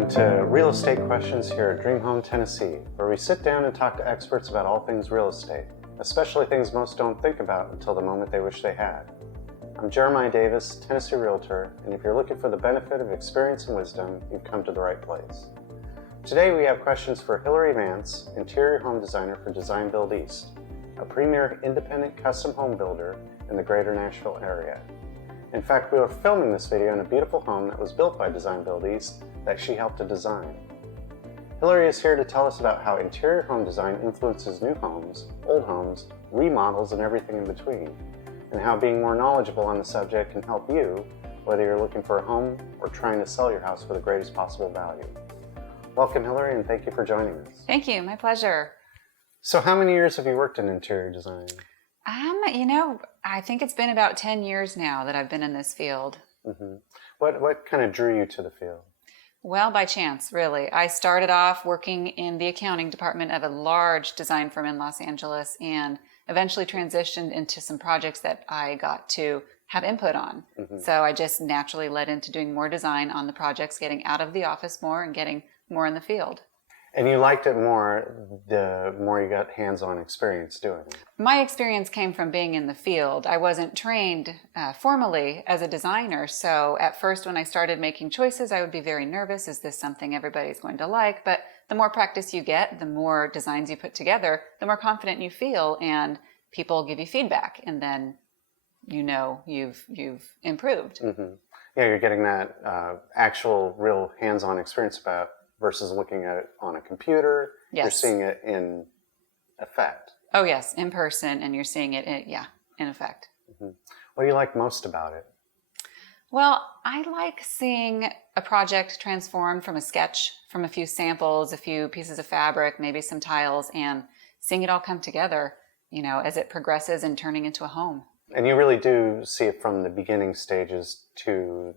Welcome to Real Estate Questions here at Dream Home, Tennessee, where we sit down and talk to experts about all things real estate, especially things most don't think about until the moment they wish they had. I'm Jeremiah Davis, Tennessee Realtor, and if you're looking for the benefit of experience and wisdom, you've come to the right place. Today we have questions for Hilary Vance, interior home designer for Design Build East, a premier independent custom home builder in the greater Nashville area. In fact, we were filming this video in a beautiful home that was built by Design Build East that she helped to design. Hilary is here to tell us about how interior home design influences new homes, old homes, remodels, and everything in between, and how being more knowledgeable on the subject can help you, whether you're looking for a home or trying to sell your house for the greatest possible value. Welcome, Hilary, and thank you for joining us. Thank you. My pleasure. So how many years have you worked in interior design? I think it's been about 10 years now that I've been in this field. Mm-hmm. What kind of drew you to the field? Well, by chance, really. I started off working in the accounting department of a large design firm in Los Angeles and eventually transitioned into some projects that I got to have input on. Mm-hmm. So I just naturally led into doing more design on the projects, getting out of the office more and getting more in the field. And you liked it more the more you got hands-on experience doing it. My experience came from being in the field. I wasn't trained formally as a designer, so at first when I started making choices, I would be very nervous. Is this something everybody's going to like? But the more practice you get, the more designs you put together, the more confident you feel, and people give you feedback, and then you know you've improved. Mm-hmm. Yeah, you're getting that actual, real hands-on experience about versus looking at it on a computer. Yes. You're seeing it in effect. Oh yes, in person, and you're seeing it in effect. Mm-hmm. What do you like most about it? Well, I like seeing a project transformed from a sketch, from a few samples, a few pieces of fabric, maybe some tiles, and seeing it all come together, as it progresses and turning into a home. And you really do see it from the beginning stages to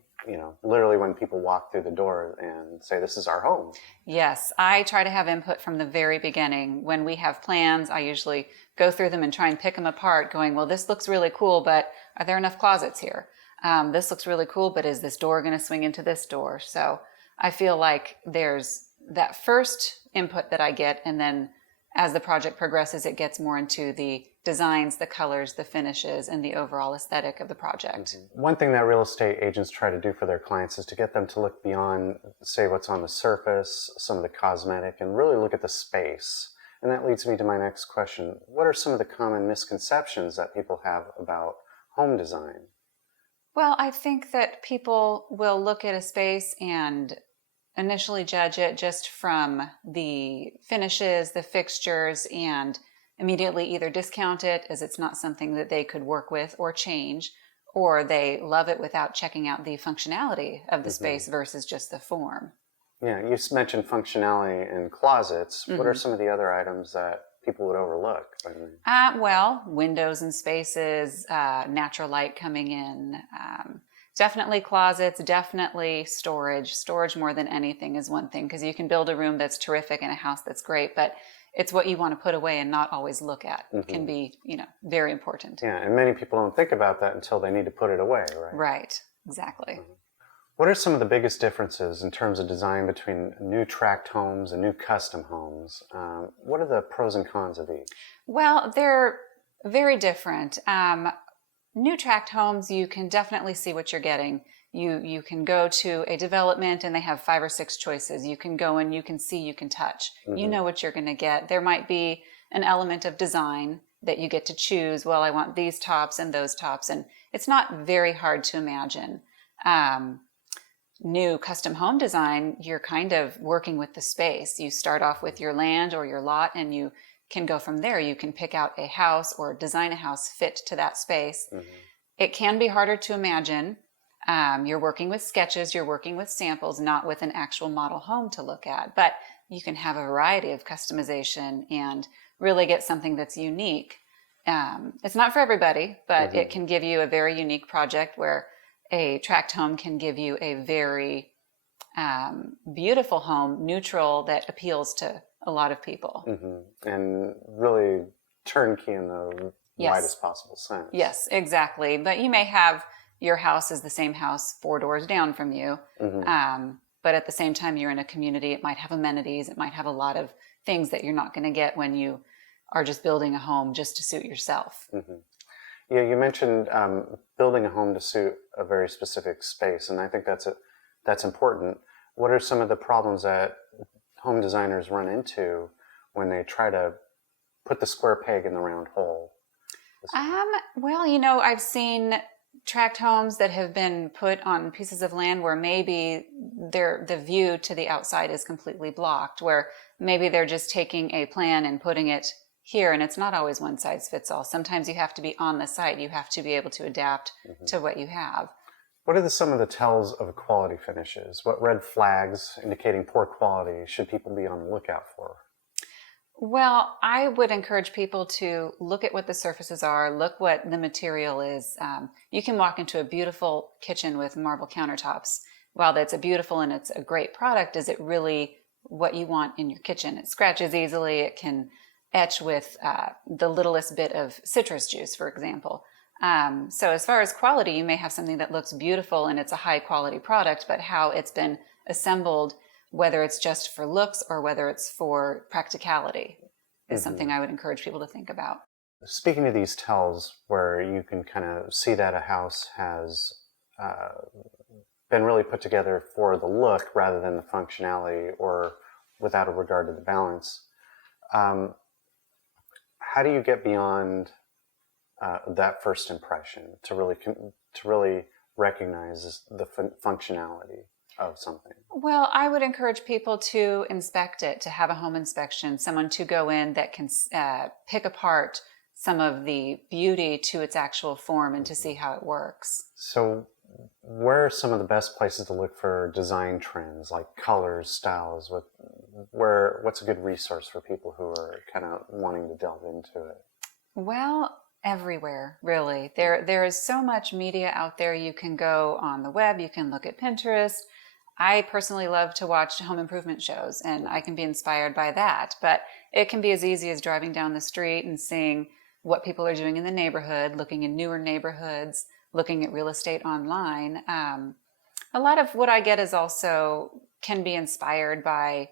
literally when people walk through the door and say, this is our home. Yes, I try to have input from the very beginning. When we have plans, I usually go through them and try and pick them apart, going, well, this looks really cool, but are there enough closets here? This looks really cool, but is this door going to swing into this door? So I feel like there's that first input that I get, and then as the project progresses, it gets more into the designs, the colors, the finishes, and the overall aesthetic of the project. Mm-hmm. One thing that real estate agents try to do for their clients is to get them to look beyond, say, what's on the surface, some of the cosmetic, and really look at the space. And that leads me to my next question. What are some of the common misconceptions that people have about home design? Well, I think that people will look at a space and initially judge it just from the finishes, the fixtures, and immediately either discount it as it's not something that they could work with or change, or they love it without checking out the functionality of the space versus just the form. Yeah, you mentioned functionality in closets. Mm-hmm. What are some of the other items that people would overlook? Well, windows and spaces, natural light coming in, definitely closets, definitely storage. Storage more than anything is one thing, because you can build a room that's terrific and a house that's great, but it's what you want to put away and not always look at. Mm-hmm. Can be, very important. Yeah, and many people don't think about that until they need to put it away, right? Right, exactly. Mm-hmm. What are some of the biggest differences in terms of design between new tract homes and new custom homes? What are the pros and cons of each? Well, they're very different. New tract homes, you can definitely see what you're getting. You can go to a development and they have 5 or 6 choices. You can go and you can see, you can touch. Mm-hmm. You know what you're going to get. There might be an element of design that you get to choose. Well, I want these tops and those tops. And it's not very hard to imagine. New custom home design, you're kind of working with the space. You start off with your land or your lot and you can go from there. You can pick out a house or design a house fit to that space. Mm-hmm. It can be harder to imagine. You're working with sketches, you're working with samples, not with an actual model home to look at. But you can have a variety of customization and really get something that's unique. It's not for everybody, but mm-hmm. It can give you a very unique project where a tract home can give you a very beautiful home, neutral, that appeals to a lot of people. Mm-hmm. And really turnkey in the widest possible sense. Yes, exactly. But you may have your house is the same house 4 doors down from you. Mm-hmm. but at the same time, you're in a community. It might have amenities. It might have a lot of things that you're not going to get when you are just building a home just to suit yourself. Mm-hmm. Yeah, you mentioned building a home to suit a very specific space, and I think that's important. What are some of the problems that home designers run into when they try to put the square peg in the round hole? Well, I've seen tract homes that have been put on pieces of land where maybe the view to the outside is completely blocked, where maybe they're just taking a plan and putting it here, and it's not always one size fits all. Sometimes you have to be on the site. You have to be able to adapt to what you have. What are some of the tells of quality finishes? What red flags indicating poor quality should people be on the lookout for? Well, I would encourage people to look at what the surfaces are, look what the material is. You can walk into a beautiful kitchen with marble countertops. While that's a beautiful and it's a great product, is it really what you want in your kitchen? It scratches easily. It can etch with the littlest bit of citrus juice, for example. So as far as quality, you may have something that looks beautiful and it's a high quality product, but how it's been assembled, whether it's just for looks or whether it's for practicality, is something I would encourage people to think about. Speaking of these tells where you can kind of see that a house has been really put together for the look rather than the functionality or without a regard to the balance, how do you get beyond that first impression to really recognize the functionality of something? Well, I would encourage people to inspect it, to have a home inspection, someone to go in that can pick apart some of the beauty to its actual form and to see how it works. So where are some of the best places to look for design trends, like colors, styles? What's a good resource for people who are kind of wanting to delve into it? Well, everywhere, really. There is so much media out there. You can go on the web, you can look at Pinterest. I personally love to watch home improvement shows, and I can be inspired by that. But it can be as easy as driving down the street and seeing what people are doing in the neighborhood, looking in newer neighborhoods, looking at real estate online. A lot of what I get is also can be inspired by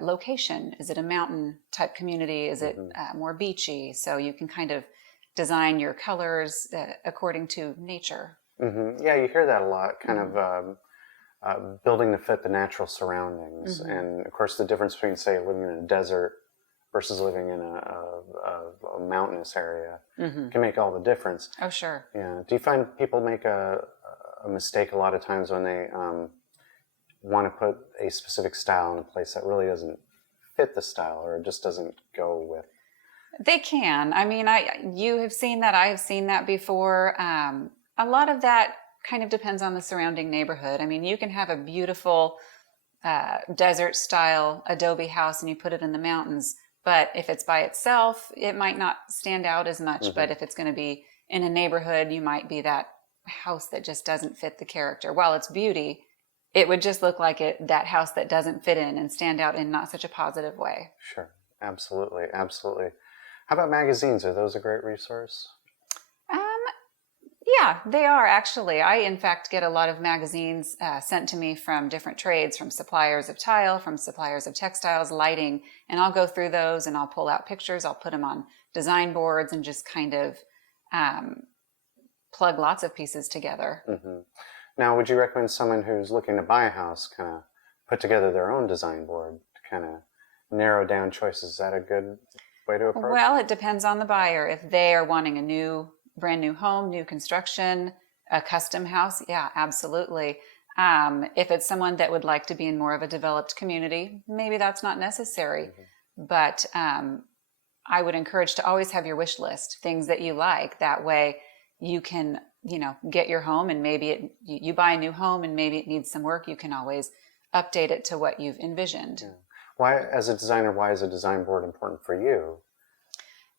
location. Is it a mountain type community? Is it more beachy? So you can kind of design your colors according to nature. Mm-hmm. Yeah, you hear that a lot, kind of building to fit the natural surroundings. And of course, the difference between, say, living in a desert versus living in a mountainous area can make all the difference. Oh, sure. Yeah. Do you find people make a mistake a lot of times when they want to put a specific style in a place that really doesn't fit the style or it just doesn't go with? They can. I mean, you have seen that. I have seen that before. A lot of that kind of depends on the surrounding neighborhood. I mean, you can have a beautiful desert style adobe house and you put it in the mountains, but if it's by itself, it might not stand out as much. But if it's going to be in a neighborhood, you might be that house that just doesn't fit the character. While it's beauty, it would just look like that house that doesn't fit in and stand out in not such a positive way. Sure. Absolutely. Absolutely. How about magazines? Are those a great resource? Yeah, they are actually. I, in fact, get a lot of magazines sent to me from different trades, from suppliers of tile, from suppliers of textiles, lighting, and I'll go through those and I'll pull out pictures. I'll put them on design boards and just kind of plug lots of pieces together. Now, would you recommend someone who's looking to buy a house kind of put together their own design board to kind of narrow down choices? Is that a good way to approach it? Well, it depends on the buyer. If they are wanting a brand new home, new construction, a custom house, yeah, absolutely. If it's someone that would like to be in more of a developed community, maybe that's not necessary. But I would encourage to always have your wish list, things that you like. That way you can, get your home, and maybe you buy a new home and maybe it needs some work. You can always update it to what you've envisioned. Yeah. As a designer, why is a design board important for you?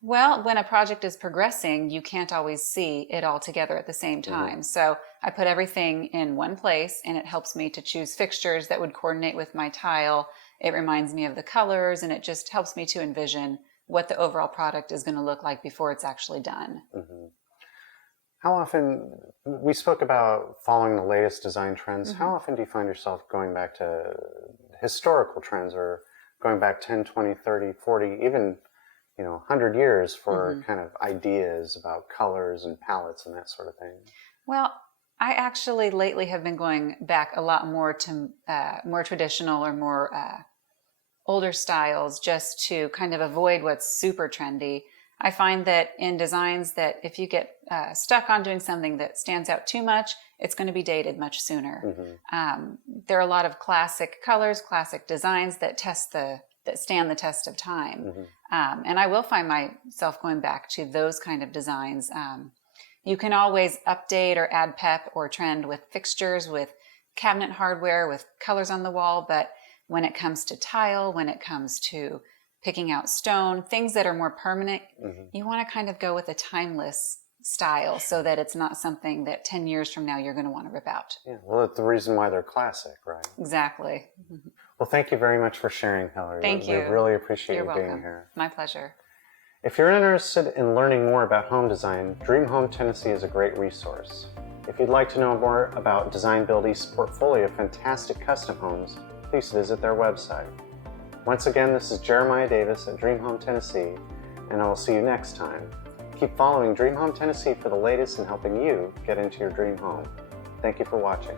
Well, when a project is progressing, you can't always see it all together at the same time. So I put everything in one place, and it helps me to choose fixtures that would coordinate with my tile. It reminds me of the colors, and it just helps me to envision what the overall product is going to look like before it's actually done. How often, we spoke about following the latest design trends. Mm-hmm. How often do you find yourself going back to historical trends or going back 10, 20, 30, 40, even 100 years for kind of ideas about colors and palettes and that sort of thing? Well, I actually lately have been going back a lot more to more traditional or more older styles, just to kind of avoid what's super trendy. I find that in designs that if you get stuck on doing something that stands out too much, it's going to be dated much sooner. There are a lot of classic colors, classic designs that stand the test of time. And I will find myself going back to those kind of designs. You can always update or add pep or trend with fixtures, with cabinet hardware, with colors on the wall. But when it comes to tile, when it comes to picking out stone, things that are more permanent, you want to kind of go with a timeless style so that it's not something that 10 years from now you're going to want to rip out. Yeah, well, that's the reason why they're classic, right? Exactly. Well, thank you very much for sharing, Hilary. Thank you. We really appreciate You're you welcome. being here. My pleasure. If you're interested in learning more about home design, Dream Home Tennessee is a great resource. If you'd like to know more about Design Build East's portfolio of fantastic custom homes, please visit their website. Once again, this is Jeremiah Davis at Dream Home Tennessee, and I will see you next time. Keep following Dream Home Tennessee for the latest in helping you get into your dream home. Thank you for watching.